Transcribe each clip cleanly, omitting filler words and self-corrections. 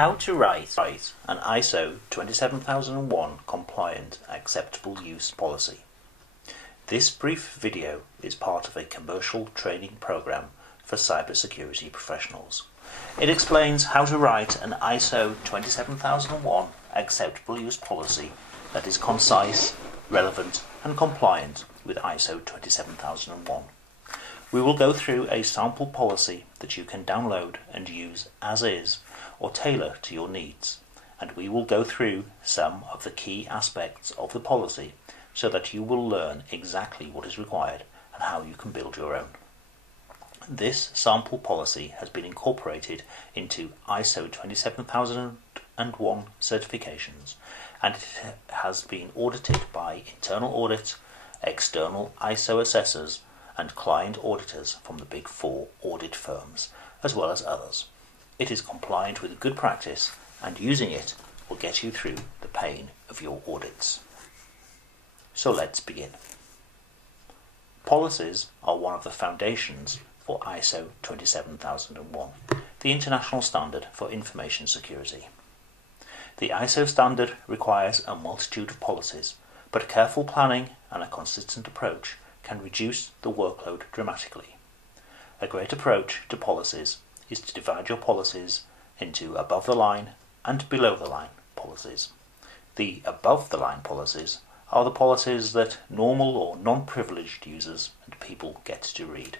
How to write an ISO 27001 compliant acceptable use policy. This brief video is part of a commercial training program for cybersecurity professionals. It explains how to write an ISO 27001 acceptable use policy that is concise, relevant and compliant with ISO 27001. We will go through a sample policy that you can download and use as is or tailor to your needs, and we will go through some of the key aspects of the policy so that you will learn exactly what is required and how you can build your own. This sample policy has been incorporated into ISO 27001 certifications, and it has been audited by internal audit, external ISO assessors and client auditors from the Big Four audit firms, as well as others. It is compliant with good practice, and using it will get you through the pain of your audits. So let's begin. Policies are one of the foundations for ISO 27001, the international standard for information security. The ISO standard requires a multitude of policies, but careful planning and a consistent approach can reduce the workload dramatically. A great approach to policies is to divide your policies into above-the-line and below-the-line policies. The above-the-line policies are the policies that normal or non-privileged users and people get to read.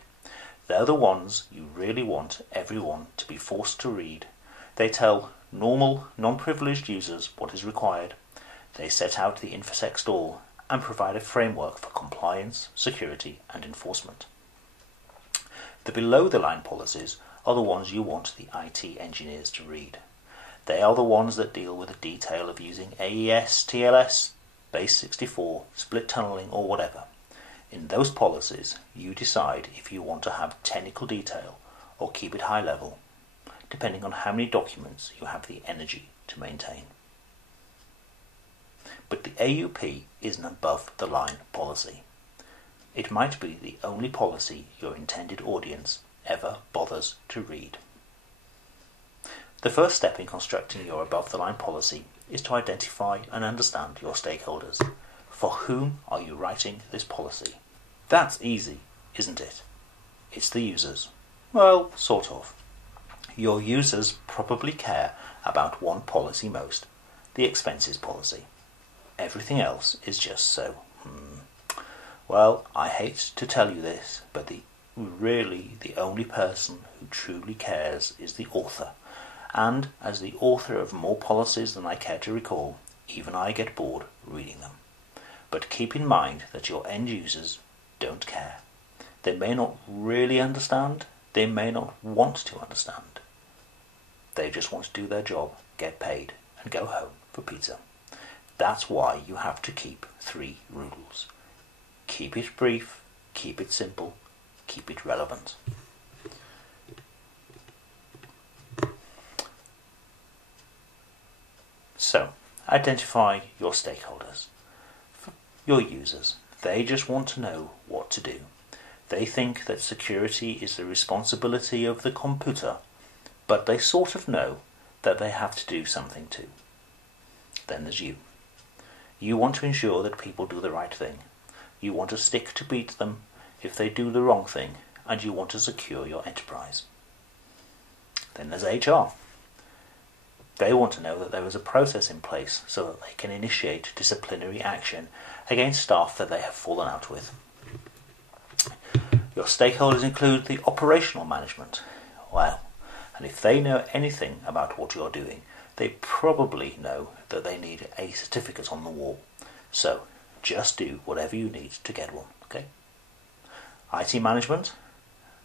They're the ones you really want everyone to be forced to read. They tell normal, non-privileged users what is required. They set out the InfoSec store and provide a framework for compliance, security and enforcement. The below-the-line policies are the ones you want the IT engineers to read. They are the ones that deal with the detail of using AES, TLS, Base 64, split tunneling or whatever. In those policies, you decide if you want to have technical detail or keep it high level, depending on how many documents you have the energy to maintain. But the AUP is an above-the-line policy. It might be the only policy your intended audience ever bothers to read. The first step in constructing your above-the-line policy is to identify and understand your stakeholders. For whom are you writing this policy? That's easy, isn't it? It's the users. Well, sort of. Your users probably care about one policy most, the expenses policy. Everything else is just so. Well, I hate to tell you this, but really the only person who truly cares is the author. And as the author of more policies than I care to recall, even I get bored reading them. But keep in mind that your end users don't care. They may not really understand, they may not want to understand. They just want to do their job, get paid, and go home for pizza. That's why you have to keep 3 rules. Keep it brief, keep it simple, keep it relevant. So, identify your stakeholders. Your users. They just want to know what to do. They think that security is the responsibility of the computer, but they sort of know that they have to do something too. Then there's you. You want to ensure that people do the right thing. You want to stick to beat them if they do the wrong thing, and you want to secure your enterprise. Then there's HR. They want to know that there is a process in place so that they can initiate disciplinary action against staff that they have fallen out with. Your stakeholders include the operational management. Well, and if they know anything about what you're doing, they probably know that they need a certificate on the wall. So, just do whatever you need to get one, okay? IT management,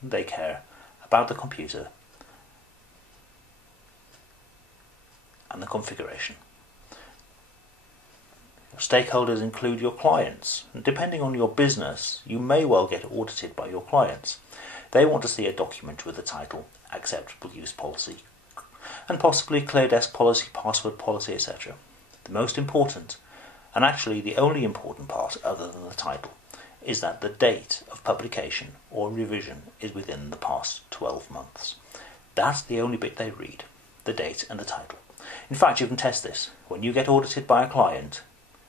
they care about the computer and the configuration. Your stakeholders include your clients, and depending on your business, you may well get audited by your clients. They want to see a document with the title Acceptable Use Policy, and possibly Clear Desk Policy, Password Policy, etc. The most important, and actually the only important part other than the title, is that the date of publication or revision is within the past 12 months. That's the only bit they read. the date and the title. In fact, you can test this. When you get audited by a client,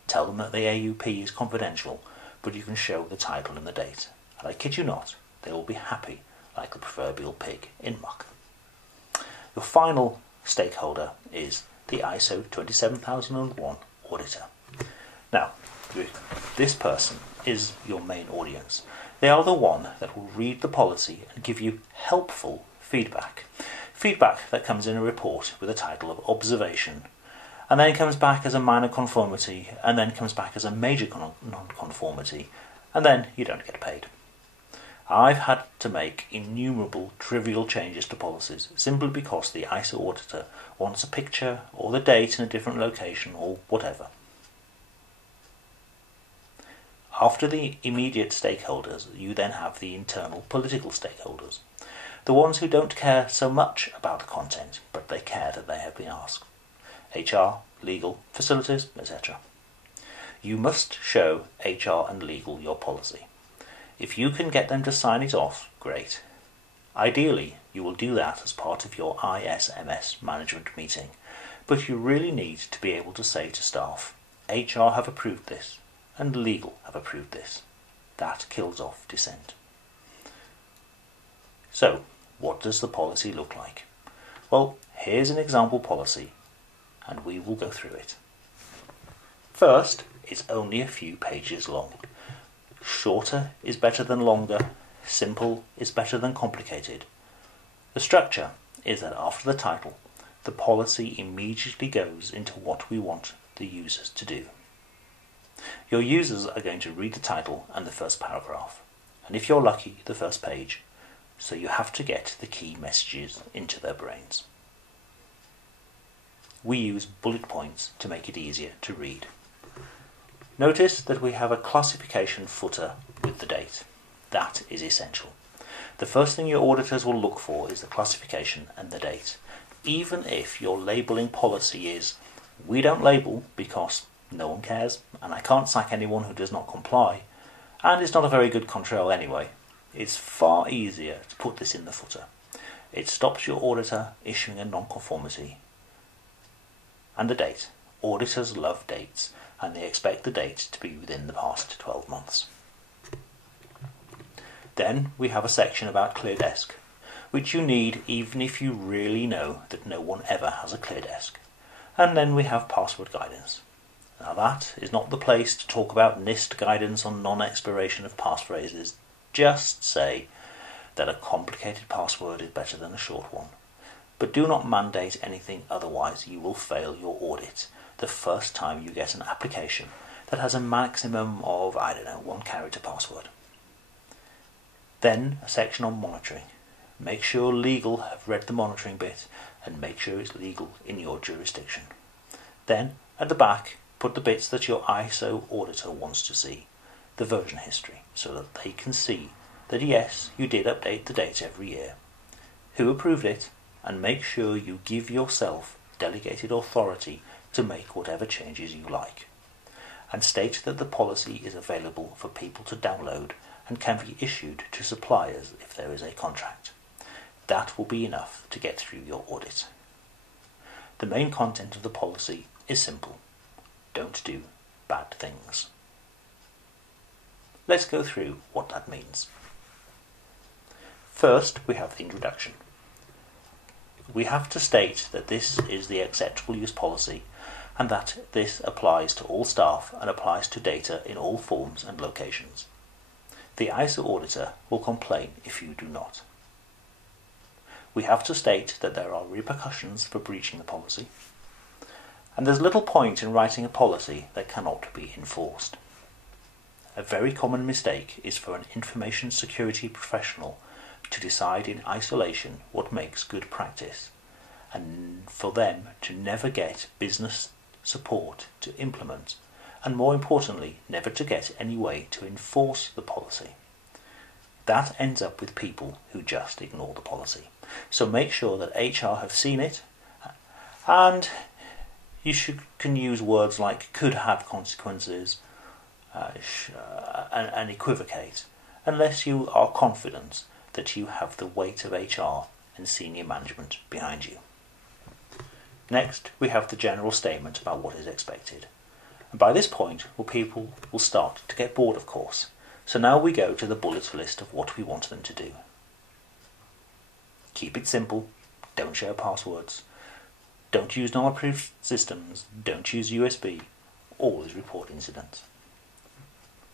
tell them that the AUP is confidential, but you can show the title and the date. And I kid you not, they will be happy like the proverbial pig in muck. Your final stakeholder is the ISO 27001 auditor. Now, this person is your main audience. They are the one that will read the policy and give you helpful feedback. Feedback that comes in a report with a title of observation, and then comes back as a minor conformity, and then comes back as a major non-conformity, and then you don't get paid. I've had to make innumerable trivial changes to policies simply because the ISO auditor wants a picture or the date in a different location or whatever. After the immediate stakeholders, you then have the internal political stakeholders, the ones who don't care so much about the content, but they care that they have been asked. HR, legal, facilities, etc. You must show HR and legal your policy. If you can get them to sign it off, great. Ideally, you will do that as part of your ISMS management meeting, but you really need to be able to say to staff, HR have approved this, and legal have approved this. That kills off dissent. So, what does the policy look like? Well, here's an example policy, and we will go through it. First, it's only a few pages long. Shorter is better than longer, simple is better than complicated. The structure is that after the title, the policy immediately goes into what we want the users to do. Your users are going to read the title and the first paragraph, and if you're lucky, the first page, so you have to get the key messages into their brains. We use bullet points to make it easier to read. Notice that we have a classification footer with the date. That is essential. The first thing your auditors will look for is the classification and the date. Even if your labelling policy is, we don't label because no one cares, and I can't sack anyone who does not comply, and it's not a very good control anyway. It's far easier to put this in the footer. It stops your auditor issuing a non-conformity. And the date. Auditors love dates, and they expect the date to be within the past 12 months. Then we have a section about ClearDesk, which you need even if you really know that no one ever has a ClearDesk. And then we have password guidance. Now that is not the place to talk about NIST guidance on non-expiration of passphrases. Just say that a complicated password is better than a short one. But do not mandate anything, otherwise you will fail your audit the first time you get an application that has a maximum of, 1 character password. Then a section on monitoring. Make sure legal have read the monitoring bit and make sure it's legal in your jurisdiction. Then at the back, put the bits that your ISO auditor wants to see, the version history, so that they can see that yes, you did update the date every year, who approved it, and make sure you give yourself delegated authority to make whatever changes you like, and state that the policy is available for people to download and can be issued to suppliers if there is a contract. That will be enough to get through your audit. The main content of the policy is simple. Don't do bad things. Let's go through what that means. First, we have the introduction. We have to state that this is the acceptable use policy and that this applies to all staff and applies to data in all forms and locations. The ISO auditor will complain if you do not. We have to state that there are repercussions for breaching the policy, and there's little point in writing a policy that cannot be enforced. A very common mistake is for an information security professional to decide in isolation what makes good practice, and for them to never get business support to implement, and more importantly, never to get any way to enforce the policy. That ends up with people who just ignore the policy. So make sure that HR have seen it, and you can use words like could have consequences and equivocate, unless you are confident that you have the weight of HR and senior management behind you. Next, we have the general statement about what is expected. And by this point, people will start to get bored, of course. So now we go to the bullet list of what we want them to do. Keep it simple. Don't share passwords. Don't use non-approved systems. Don't use USB. Always report incidents.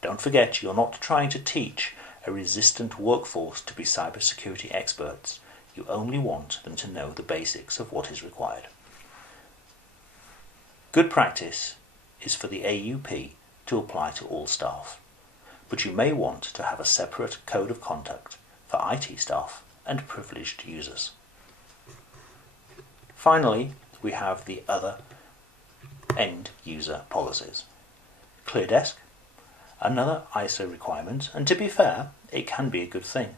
Don't forget, you're not trying to teach a resistant workforce to be cybersecurity experts. You only want them to know the basics of what is required. Good practice is for the AUP to apply to all staff, but you may want to have a separate code of conduct for IT staff and privileged users. Finally, we have the other end user policies. ClearDesk, another ISO requirement, and to be fair, it can be a good thing.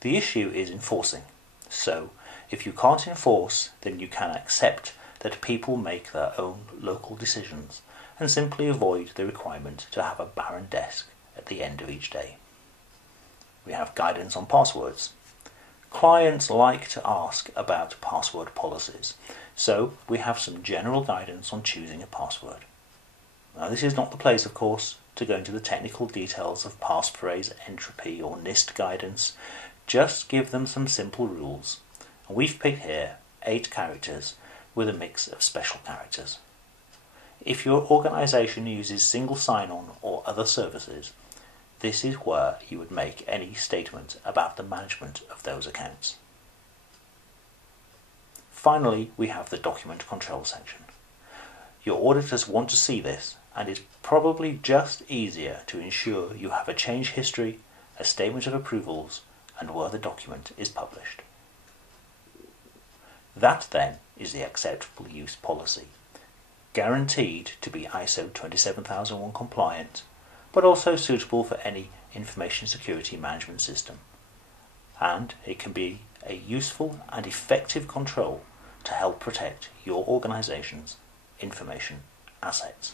The issue is enforcing. So, if you can't enforce, then you can accept that people make their own local decisions and simply avoid the requirement to have a barren desk at the end of each day. We have guidance on passwords. Clients like to ask about password policies, so we have some general guidance on choosing a password. Now, this is not the place, of course, to go into the technical details of passphrase entropy or NIST guidance. Just give them some simple rules. And we've picked here 8 characters with a mix of special characters. If your organisation uses single sign-on or other services, this is where you would make any statement about the management of those accounts. Finally, we have the document control section. Your auditors want to see this, and it's probably just easier to ensure you have a change history, a statement of approvals, and where the document is published. That then is the acceptable use policy, guaranteed to be ISO 27001 compliant, but also suitable for any information security management system. And it can be a useful and effective control to help protect your organisation's information assets.